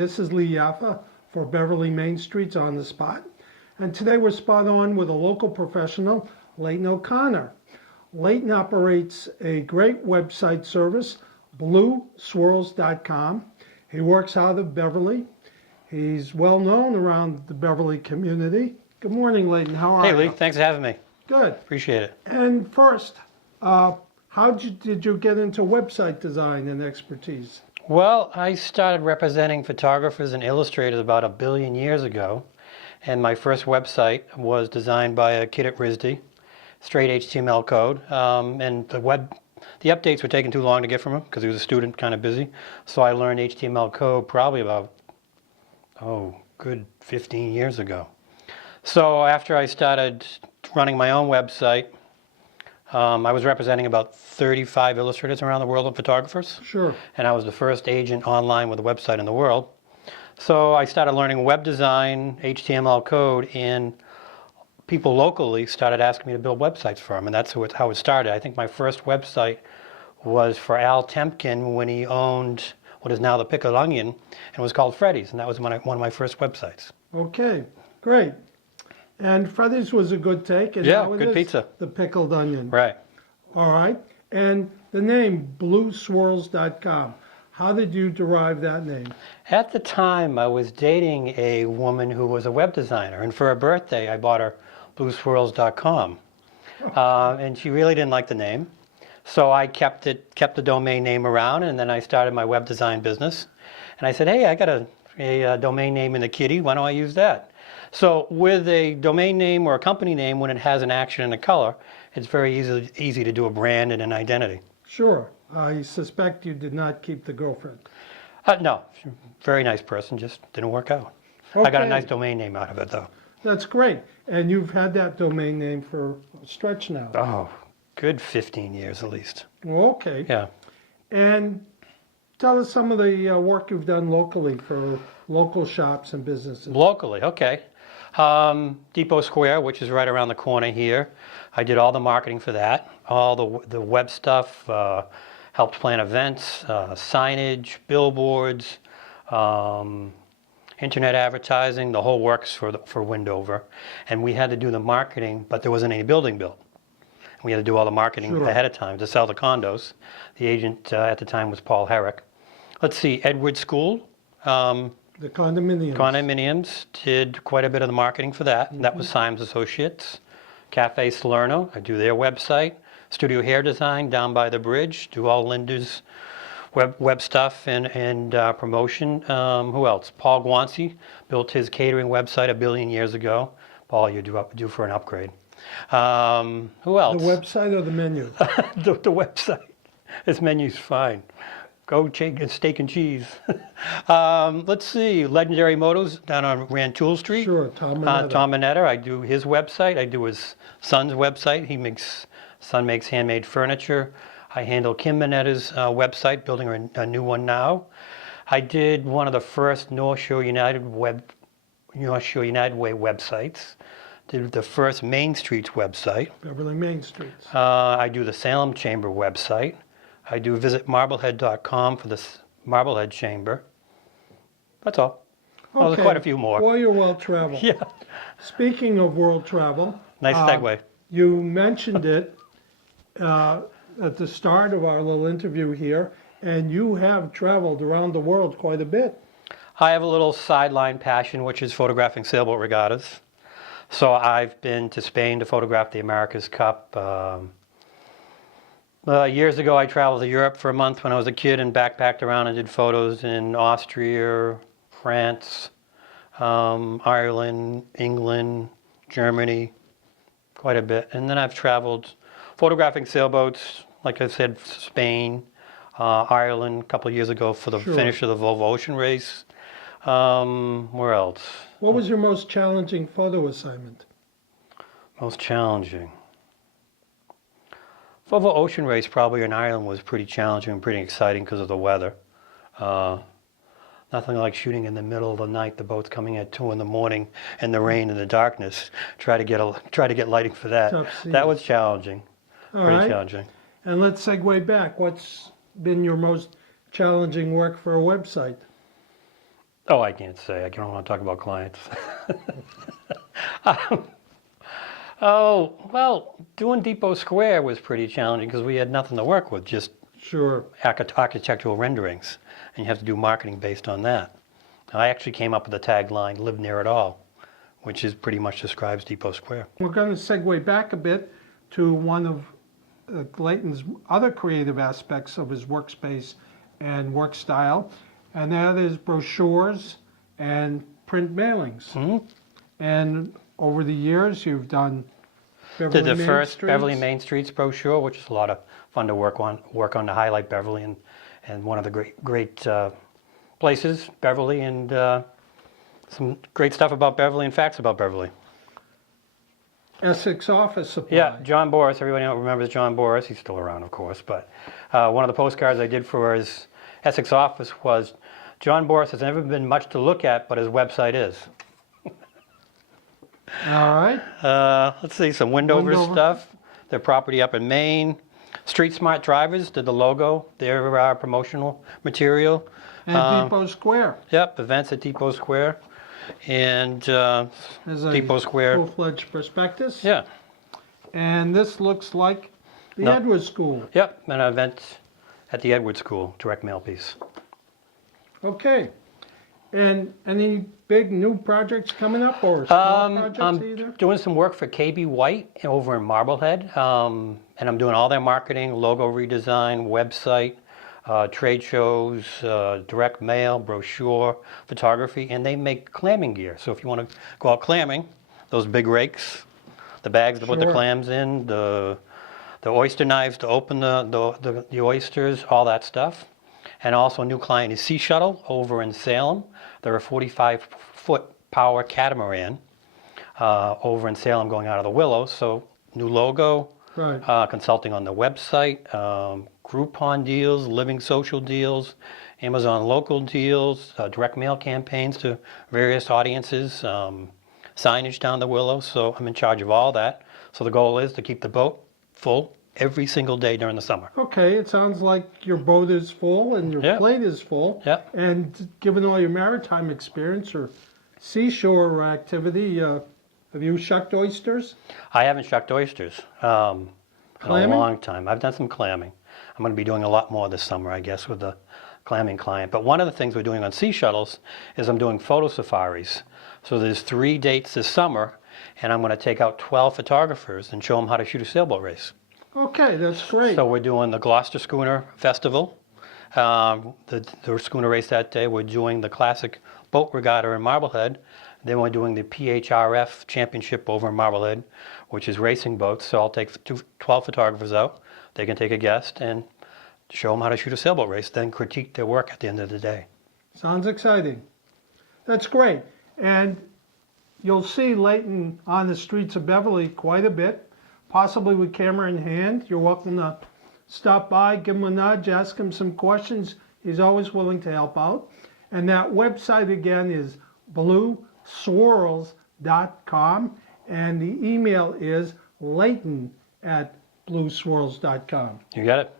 This is Lee Yaffa for Beverly Main Street's On the Spot. And today we're spot on with a local professional, Leighton O'Connor. Leighton operates a great website service, blueswirls.com. He works out of Beverly. He's well known around the Beverly community. Good morning, Leighton. How are you? Hey, Lee. Thanks for having me. Good. Appreciate it. And first, how did you get into website design and expertise? Well, I started representing photographers and illustrators about 1 billion years ago. And my first website was designed by a kid at RISD, straight HTML code. And the updates were taking too long to get from him because he was a student, kind of busy. So I learned HTML code probably about, good 15 years ago. So after I started running my own website, I was representing about 35 illustrators around the world and photographers. Sure. And I was the first agent online with a website in the world. So I started learning web design, HTML code, and people locally started asking me to build websites for them, and that's how it started. I think my first website was for Al Tempkin when he owned what is now the Pickled Onion, and it was called Freddy's, and that was one of my first websites. Okay, great. And Freddy's was a good take. And Yeah, now it good is pizza. The Pickled Onion. Right. All right. And the name, blueswirls.com. How did you derive that name? At the time, I was dating a woman who was a web designer, and for her birthday, I bought her blueswirls.com. And she really didn't like the name. So I kept the domain name around, and then I started my web design business. And I said, hey, I got a domain name in the kitty. Why don't I use that? So with a domain name or a company name, when it has an action and a color, it's very easy to do a brand and an identity. Sure. I suspect you did not keep the girlfriend. No, very nice person, just didn't work out. Okay. I got a nice domain name out of it, though. That's great. And you've had that domain name for a stretch now. Oh, good 15 years at least. Okay. Yeah. And tell us some of the work you've done locally for local shops and businesses. Locally, okay. Depot Square, which is right around the corner here. I did all the marketing for that, all the web stuff, helped plan events, signage, billboards, internet advertising, the whole works for Windover. And we had to do the marketing, but there wasn't any building built. We had to do all the marketing Sure. ahead of time to sell the condos. The agent at the time was Paul Herrick. Let's see, Edward School. The condominiums. Condominiums, did quite a bit of the marketing for that. That was Symes Associates. Cafe Salerno, I do their website. Studio Hair Design down by the bridge, do all Linda's web stuff and promotion. Who else? Paul Guanci built his catering website 1 billion years ago. Paul, you're due for an upgrade. Who else? The website or the menu? the website. His menu's fine. Go steak and cheese. Let's see, Legendary Motos down on Rantoul Street. Sure, Tom Mineta. Tom Mineta, I do his website. I do his son's website. Son makes handmade furniture. I handle Kim Mineta's website, building a new one now. I did one of the first North Shore United Way websites. Did the first Main Street's website. Beverly Main Streets. I do the Salem Chamber website. I do visit marblehead.com for the Marblehead Chamber. That's all. Oh, there's quite a few more. Well, you're well traveled. Yeah. Speaking of world travel. Nice segue. You mentioned it at the start of our little interview here, and you have traveled around the world quite a bit. I have a little sideline passion, which is photographing sailboat regattas. So I've been to Spain to photograph the America's Cup. Years ago, I traveled to Europe for a month when I was a kid and backpacked around and did photos in Austria, France, Ireland, England, Germany, quite a bit. And then I've traveled photographing sailboats, like I said, Spain, Ireland a couple of years ago for the finish of the Volvo Ocean Race. Where else? What was your most challenging photo assignment? Most challenging. Volvo Ocean Race probably in Ireland was pretty challenging and pretty exciting because of the weather. Nothing like shooting in the middle of the night, the boat's coming at 2 in the morning, and the rain and the darkness. Try to get lighting for that. That was challenging. Pretty challenging. And let's segue back. What's been your most challenging work for a website? Oh, I can't say. I don't want to talk about clients. Oh, well, doing Depot Square was pretty challenging because we had nothing to work with, just Sure. architectural renderings, and you have to do marketing based on that. I actually came up with the tagline, "Live near it all," which is pretty much describes Depot Square. We're going to segue back a bit to one of Layton's other creative aspects of his workspace and work style, and that is brochures and print mailings. Mhm. And over the years, you've done Did Beverly the Main first Streets. Beverly Main Streets brochure, which is a lot of fun to work on to highlight Beverly and one of the great places, Beverly, and some great stuff about Beverly and facts about Beverly. Essex Office Supply. Yeah, John Boris. Everybody remembers John Boris. He's still around, of course. But one of the postcards I did for his Essex office was, "John Boris has never been much to look at, but his website is." All right. Let's see, some Windover Windover. stuff. Their property up in Maine. Street Smart Drivers did the logo. Their promotional material. And Depot Square. Yep, events at Depot Square. And There's a Depot Square. full-fledged prospectus. Yeah, And this looks like the No. Edwards School. yep, an event at the Edward School, direct mail piece. Okay. And any big new projects coming up or small projects I'm either? doing some work for KB White over in Marblehead, and I'm doing all their marketing, logo redesign, website, trade shows, direct mail, brochure, photography, and they make clamming gear. So if you want to go out clamming, those big rakes, the bags to put the Sure. clams in, the oyster knives to open the oysters, all that stuff. And also a new client is Sea Shuttle over in Salem. They're a 45-foot power catamaran over in Salem going out of the Willows. So new logo, Right. consulting on the website, Groupon deals, Living Social deals, Amazon local deals, direct mail campaigns to various audiences, signage down the Willows. So I'm in charge of all that. So the goal is to keep the boat full every single day during the summer. Okay, it sounds like your boat is full and your Yeah. plate is full. Yeah. And given all your maritime experience or seashore activity, have you shucked oysters? I haven't shucked oysters in a Clamming? long time. I've done some clamming. I'm going to be doing a lot more this summer, I guess, with the clamming client. But one of the things we're doing on Sea Shuttles is I'm doing photo safaris. So there's 3 dates this summer, and I'm going to take out 12 photographers and show them how to shoot a sailboat race. Okay, that's great. So we're doing the Gloucester Schooner Festival, the schooner race that day. We're doing the classic boat regatta in Marblehead. Then we're doing the PHRF championship over in Marblehead, which is racing boats. So I'll take 12 photographers out. They can take a guest and show them how to shoot a sailboat race, then critique their work at the end of the day. Sounds exciting. That's great. And you'll see Layton on the streets of Beverly quite a bit, possibly with camera in hand. You're welcome to stop by, give him a nudge, ask him some questions. He's always willing to help out. And that website again is blueswirls.com, and the email is layton@blueswirls.com. You got it?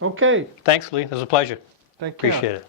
Okay, Thanks, Lee. It was a pleasure. take care. Appreciate it.